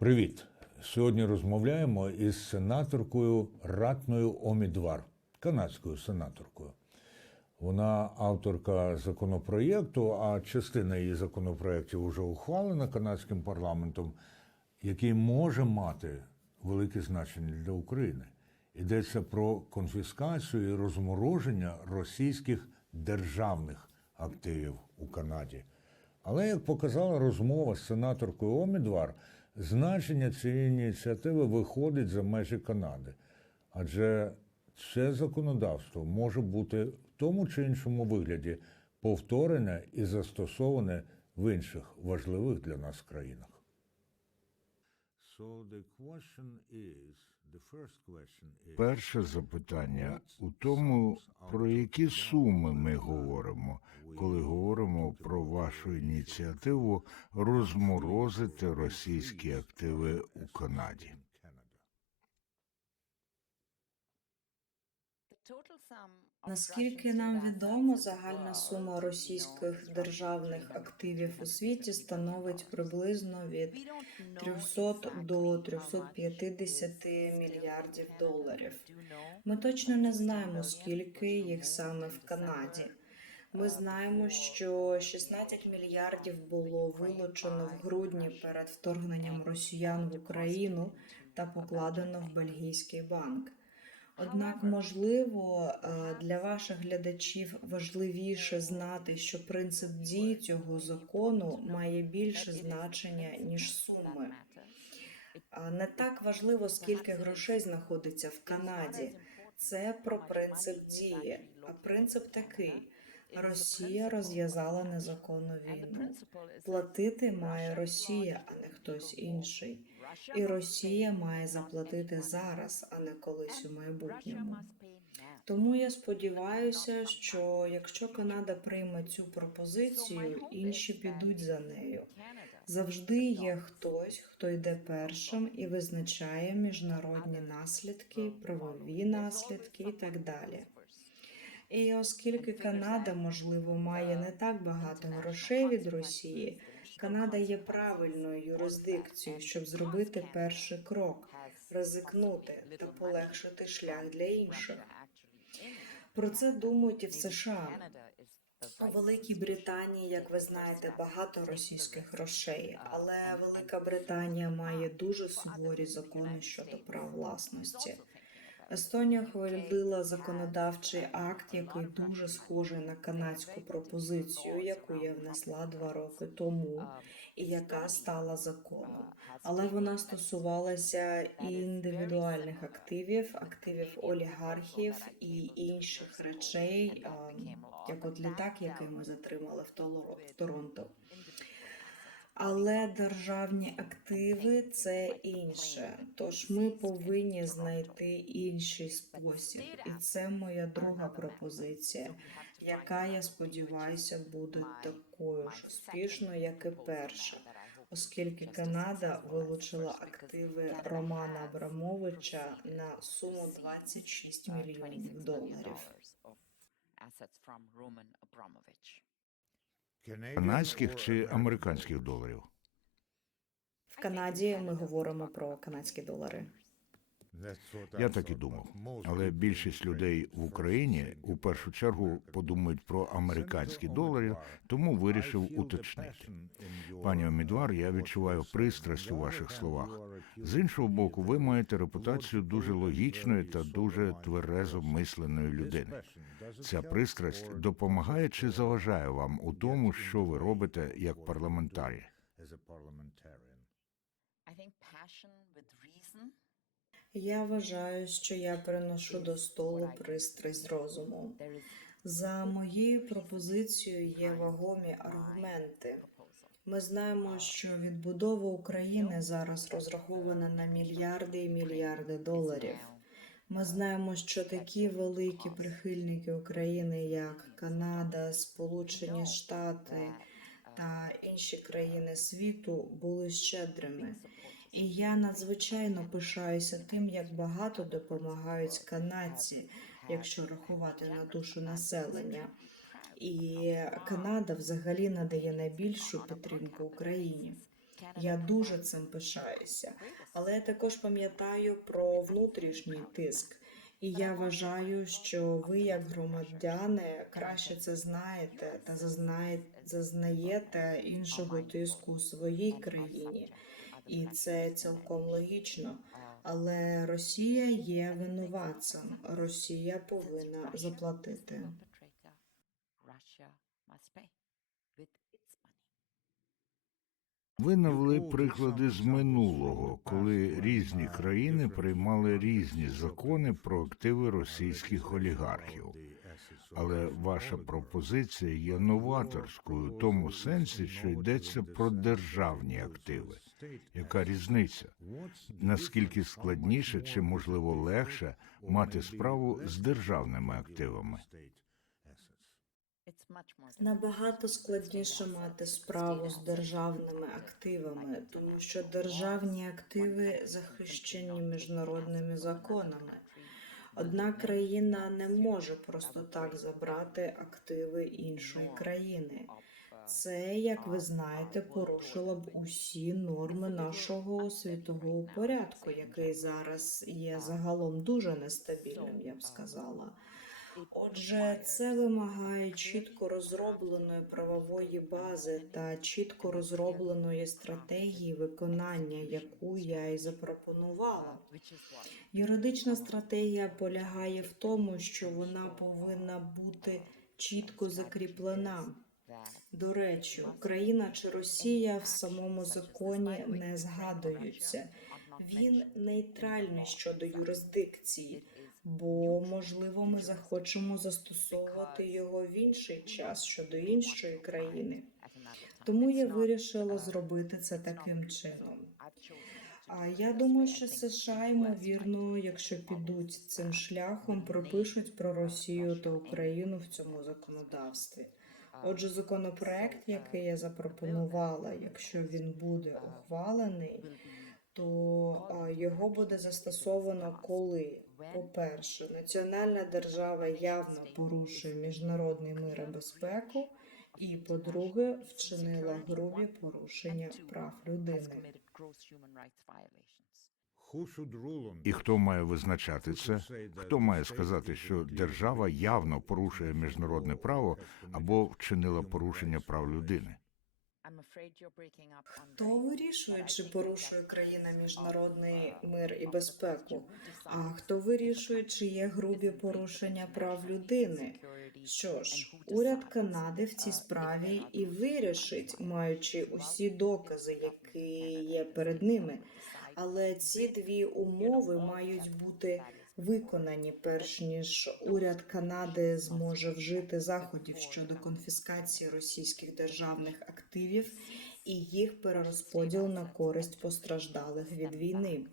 Привіт! Сьогодні розмовляємо із сенаторкою Ратною Омідвар, канадською сенаторкою. Вона авторка законопроєкту, а частина її законопроєктів вже ухвалена канадським парламентом, який може мати велике значення для України. Йдеться про конфіскацію і розмороження російських державних активів у Канаді. Але як показала розмова з сенаторкою Омідвар, значення цієї ініціативи виходить за межі Канади, адже це законодавство може бути в тому чи іншому вигляді повторене і застосоване в інших важливих для нас країнах. So the question is, Перше запитання у тому, про які суми ми говоримо, коли говоримо про вашу ініціативу розморозити російські активи у Канаді. Наскільки нам відомо, загальна сума російських державних активів у світі становить приблизно від 300 до 350 мільярдів доларів. Ми точно не знаємо, скільки їх саме в Канаді. Ми знаємо, що 16 мільярдів було вилучено в грудні перед вторгненням росіян в Україну та покладено в бельгійський банк. Однак, можливо, е, для ваших глядачів важливіше знати, що принцип дії цього закону має більше значення ніж суми. Не так важливо, скільки грошей знаходиться в Канаді. Це про принцип дії. А принцип такий: Росія розв'язала незаконну війну. Платити має Росія, а не хтось інший. І Росія має заплатити зараз, а не колись у майбутньому. Тому я сподіваюся, що якщо Канада прийме цю пропозицію, інші підуть за нею. Завжди є хтось, хто йде першим і визначає міжнародні наслідки, правові наслідки і так далі. І оскільки Канада, можливо, має не так багато грошей від Росії, Канада є правильною юрисдикцією, щоб зробити перший крок, ризикнути та полегшити шлях для інших. Про це думають і в США. У Великій Британії, як ви знаєте, багато російських грошей, але Велика Британія має дуже суворі закони щодо прав власності. Естонія ухвалила законодавчий акт, який дуже схожий на канадську пропозицію, яку я внесла два роки тому, і яка стала законом. Але вона стосувалася і індивідуальних активів, активів олігархів і інших речей, як от літак, який ми затримали в Торонто. Але державні активи це інше. Тож ми повинні знайти інший спосіб, і це моя друга пропозиція, яка я сподіваюся буде такою ж успішною, як і перша, оскільки Канада вилучила активи Романа Абрамовича на суму 26 мільйонів доларів. Канадських чи американських доларів? В Канаді ми говоримо про канадські долари. Я так і думав. Але більшість людей в Україні у першу чергу подумають про американські долари, тому вирішив уточнити. Пані Омідвар, я відчуваю пристрасть у ваших словах. З іншого боку, ви маєте репутацію дуже логічної та дуже тверезо мисленої людини. Ця пристрасть допомагає чи заважає вам у тому, що ви робите як парламентарі? Я вважаю, що я приношу до столу пристрасть розуму. За моєю пропозицією є вагомі аргументи. Ми знаємо, що відбудова України зараз розрахована на мільярди і мільярди доларів. Ми знаємо, що такі великі прихильники України, як Канада, Сполучені Штати та інші країни світу, були щедрими. І я надзвичайно пишаюся тим, як багато допомагають канадці, якщо рахувати на душу населення. І Канада взагалі надає найбільшу підтримку Україні. Я дуже цим пишаюся. Але я також пам'ятаю про внутрішній тиск. І я вважаю, що ви, як громадяни, краще це знаєте та зазнає- зазнаєте іншого тиску у своїй країні, і це цілком логічно. Але Росія є винуватцем. Росія повинна заплатити. Ви навели приклади з минулого, коли різні країни приймали різні закони про активи російських олігархів. Але ваша пропозиція є новаторською в тому сенсі, що йдеться про державні активи. Яка різниця? Наскільки складніше чи можливо легше мати справу з державними активами? Набагато складніше мати справу з державними активами, тому що державні активи захищені міжнародними законами. Одна країна не може просто так забрати активи іншої країни. Це, як ви знаєте, порушило б усі норми нашого світового порядку, який зараз є загалом дуже нестабільним, я б сказала. Отже, це вимагає чітко розробленої правової бази та чітко розробленої стратегії виконання, яку я і запропонувала. Юридична стратегія полягає в тому, що вона повинна бути чітко закріплена. До речі, Україна чи Росія в самому законі не згадуються. Він нейтральний щодо юрисдикції, бо можливо ми захочемо застосовувати його в інший час щодо іншої країни. Тому я вирішила зробити це таким чином. А я думаю, що США ймовірно, якщо підуть цим шляхом, пропишуть про Росію та Україну в цьому законодавстві. Отже, законопроект, який я запропонувала, якщо він буде ухвалений, то його буде застосовано коли, по-перше, національна держава явно порушує міжнародний мир і безпеку, і по-друге, вчинила грубі порушення прав людини. І хто має визначати це? Хто має сказати, що держава явно порушує міжнародне право або вчинила порушення прав людини? Хто вирішує, чи порушує країна міжнародний мир і безпеку? А хто вирішує, чи є грубі порушення прав людини? Що ж, уряд Канади в цій справі і вирішить, маючи усі докази, які є перед ними. Але ці дві умови мають бути виконані, перш ніж уряд Канади зможе вжити заходів щодо конфіскації російських державних активів і їх перерозподіл на користь постраждалих від війни.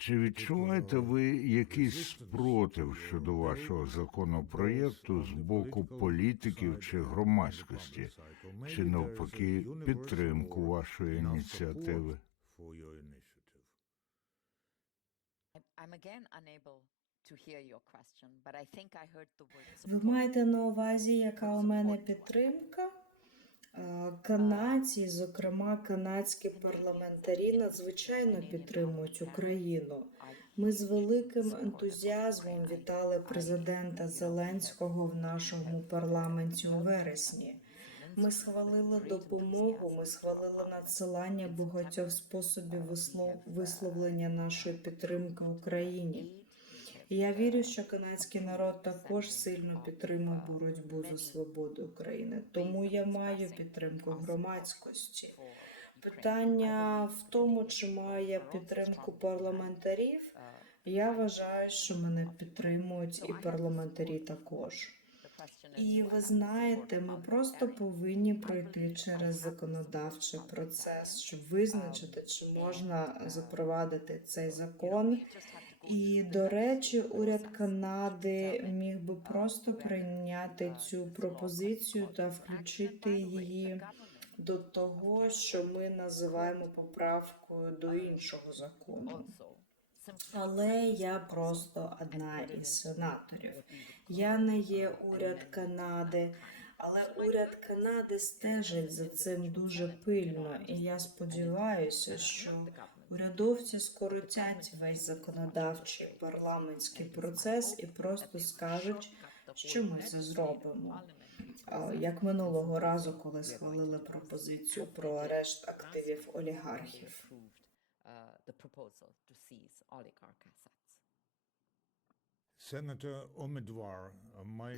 Чи відчуваєте ви якийсь спротив щодо вашого законопроєкту з боку політиків чи громадськості, чи навпаки підтримку вашої ініціативи? Ви маєте на увазі, яка у мене підтримка? Канадці, зокрема канадські парламентарі, надзвичайно підтримують Україну. Ми з великим ентузіазмом вітали президента Зеленського в нашому парламенті у вересні. Ми схвалили допомогу, ми схвалили надсилання багатьох способів вислов- висловлення нашої підтримки Україні. Я вірю, що канадський народ також сильно підтримує боротьбу за свободу України. Тому я маю підтримку громадськості. Питання в тому, чи має підтримку парламентарів. Я вважаю, що мене підтримують і парламентарі також. І ви знаєте, ми просто повинні пройти через законодавчий процес, щоб визначити, чи можна запровадити цей закон. І до речі, уряд Канади міг би просто прийняти цю пропозицію та включити її до того, що ми називаємо поправкою до іншого закону. Але я просто одна із сенаторів. Я не є уряд Канади, Але уряд Канади стежить за цим дуже пильно, і я сподіваюся, що урядовці скоротять весь законодавчий парламентський процес і просто скажуть, що ми це зробимо. Як минулого разу, коли схвалили пропозицію про арешт активів олігархів.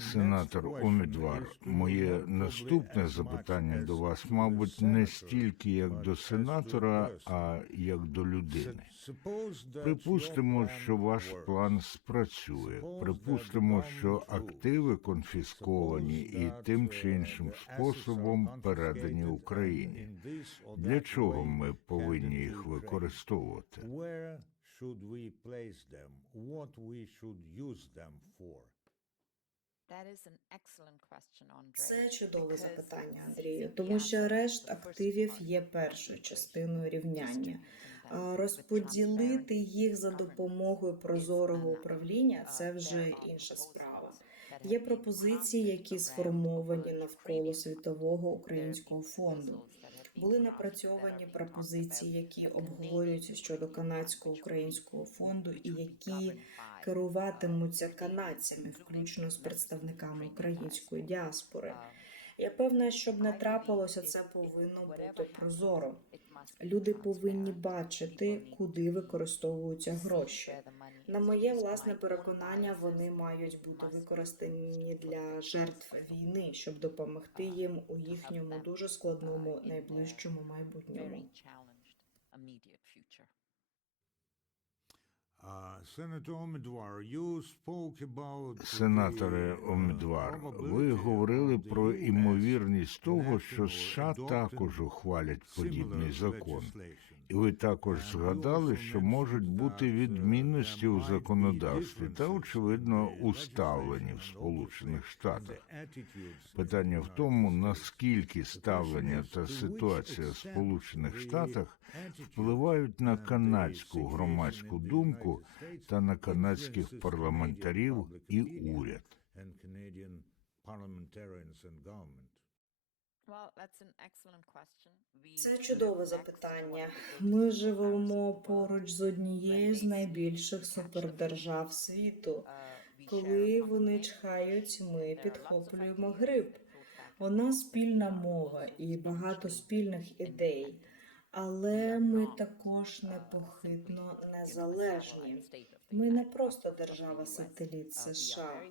Сенатор Омідвар, моє наступне запитання до вас, мабуть, не стільки як до сенатора, а як до людини. Припустимо, що ваш план спрацює. Припустимо, що активи конфісковані і тим чи іншим способом передані Україні. Для чого ми повинні їх використовувати? Should we place them? What we should use them for? Це чудове запитання, Андрію, тому що арешт активів є першою частиною рівняння. Розподілити їх за допомогою прозорого управління це вже інша справа. Є пропозиції, які сформовані навколо світового українського фонду. Були напрацьовані пропозиції, які обговорюються щодо канадського українського фонду, і які керуватимуться канадцями, включно з представниками української діаспори. Я певна, щоб не трапилося, це повинно бути прозоро. Люди повинні бачити, куди використовуються гроші. На моє власне переконання, вони мають бути використані для жертв війни, щоб допомогти їм у їхньому дуже складному найближчому майбутньому. Сенаторе probability ви говорили про імовірність того, що США також ухвалять подібний закон. І ви також згадали, що можуть бути відмінності у законодавстві та, очевидно, усталені в Сполучених Штатах. Питання в тому, наскільки ставлення та ситуація в Сполучених Штатах впливають на канадську громадську думку та на канадських парламентарів і уряд. Це чудове запитання. Ми живемо поруч з однією з найбільших супердержав світу. Коли вони чхають, ми підхоплюємо грип. Вона спільна мова і багато спільних ідей. Але ми також непохитно незалежні. Ми не просто держава сателіт США.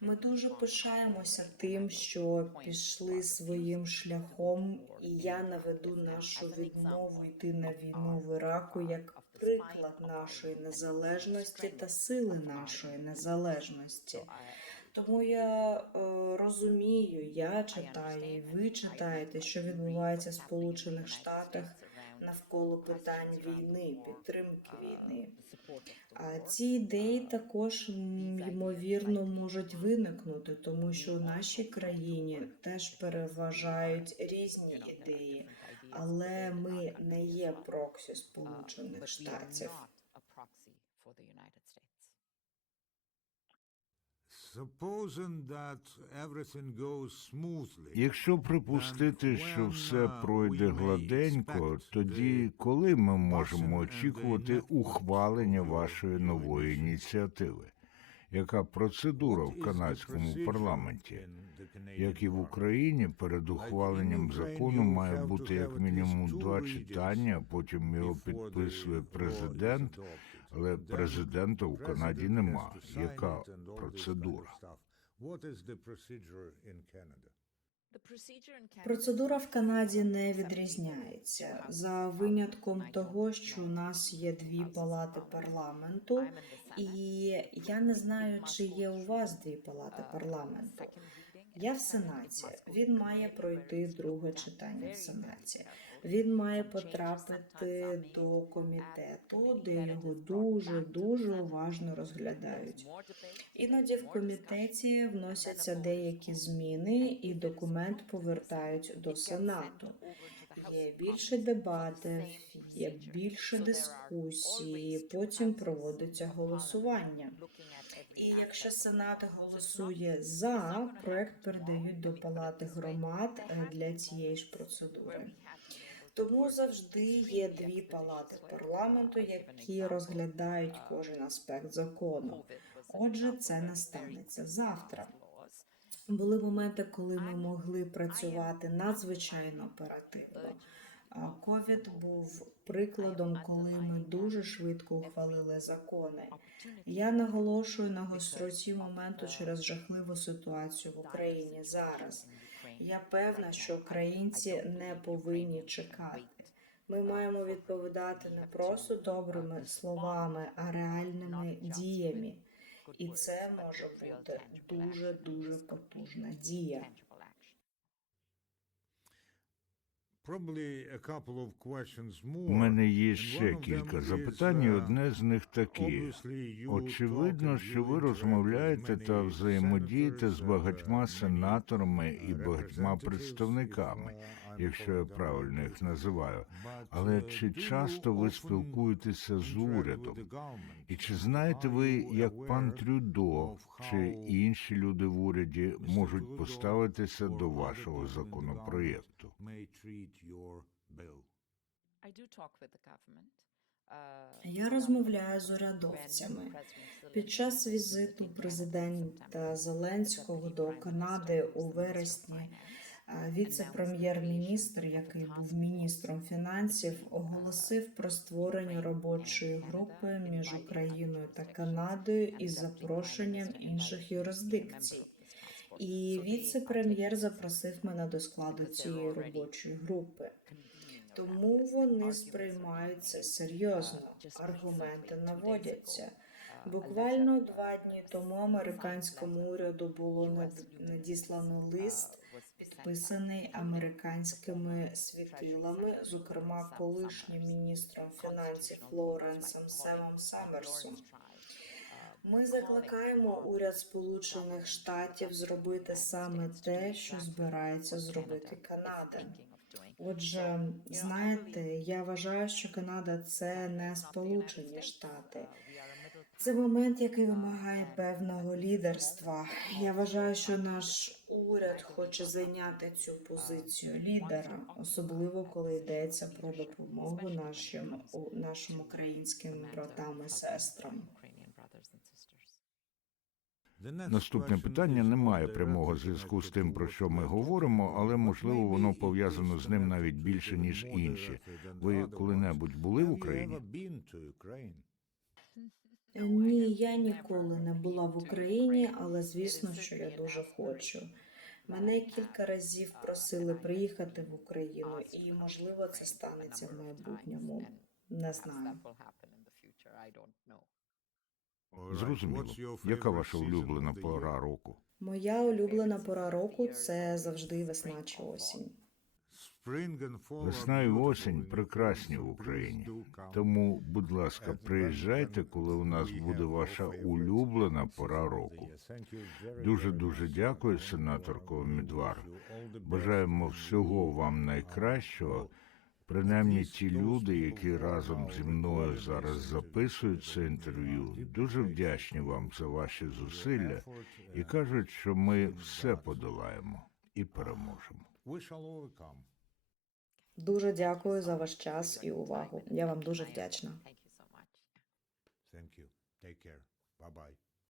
Ми дуже пишаємося тим, що пішли своїм шляхом, і я наведу нашу відмову йти на війну в Іраку як приклад нашої незалежності та сили нашої незалежності. Тому я е, розумію, я читаю, і ви читаєте, що відбувається в Сполучених Штатах навколо питань війни, підтримки війни. А ці ідеї також ймовірно можуть виникнути, тому що у нашій країні теж переважають різні ідеї, але ми не є проксі Сполучених Штатів. Якщо припустити, що все пройде гладенько, тоді коли ми можемо очікувати ухвалення вашої нової ініціативи? Яка процедура в канадському парламенті? Як і в Україні, перед ухваленням закону має бути як мінімум два читання, потім його підписує президент, але президента в Канаді нема. Яка процедура? Процедура в Канаді не відрізняється за винятком того, що у нас є дві палати парламенту, і я не знаю, чи є у вас дві палати парламенту. Я в сенаті. Він має пройти друге читання в сенаті. Він має потрапити до комітету, де його дуже дуже уважно розглядають. Іноді в комітеті вносяться деякі зміни, і документ повертають до сенату. Є більше дебатів, є більше дискусії, потім проводиться голосування. І якщо Сенат голосує за, проект передають до Палати громад е, для цієї ж процедури. Тому завжди є дві палати парламенту, які розглядають кожен аспект закону. Отже, це не станеться завтра. Були моменти, коли ми могли працювати надзвичайно оперативно. Ковід був прикладом, коли ми дуже швидко ухвалили закони. Я наголошую на гостроті моменту через жахливу ситуацію в Україні зараз. Я певна, що українці не повинні чекати. Ми маємо відповідати не просто добрими словами, а реальними діями. І це може бути дуже дуже потужна дія. У мене є ще кілька запитань. і Одне з них такі. Очевидно, що ви розмовляєте та взаємодієте з багатьма сенаторами і багатьма представниками, якщо я правильно їх називаю. Але чи часто ви спілкуєтеся з урядом? І чи знаєте ви, як пан Трюдо чи інші люди в уряді можуть поставитися до вашого законопроєкту? Я розмовляю з урядовцями. Під час візиту президента Зеленського до Канади у вересні віце-прем'єр-міністр, який був міністром фінансів, оголосив про створення робочої групи між Україною та Канадою із запрошенням інших юрисдикцій. І віце-прем'єр запросив мене до складу цієї робочої групи. Тому вони сприймають це серйозно. Аргументи наводяться. Буквально два дні тому американському уряду було над- надіслано лист, підписаний американськими світилами, зокрема колишнім міністром фінансів Лоуренсом Семом Саммерсом. Ми закликаємо уряд Сполучених Штатів зробити саме те, що збирається зробити Канада. Отже, знаєте, я вважаю, що Канада це не Сполучені Штати. Це момент, який вимагає певного лідерства. Я вважаю, що наш уряд хоче зайняти цю позицію лідера, особливо коли йдеться про допомогу нашим нашим українським братам і сестрам. Наступне питання не має прямого зв'язку з тим, про що ми говоримо, але можливо воно пов'язано з ним навіть більше ніж інші. Ви коли-небудь були в Україні? Ні, я ніколи не була в Україні, але звісно, що я дуже хочу. Мене кілька разів просили приїхати в Україну, і можливо це станеться в майбутньому. Не знаю. Зрозуміло. Яка ваша улюблена пора року? Моя улюблена пора року це завжди весна чи осінь. Весна і осінь прекрасні в Україні. Тому, будь ласка, приїжджайте, коли у нас буде ваша улюблена пора року. Дуже дуже дякую, сенаторко Мідвар. Бажаємо всього вам найкращого. Принаймні ті люди, які разом зі мною зараз записують це інтерв'ю, дуже вдячні вам за ваші зусилля і кажуть, що ми все подолаємо і переможемо. Дуже дякую за ваш час і увагу. Я вам дуже вдячна. Thank you. Take care. Bye bye.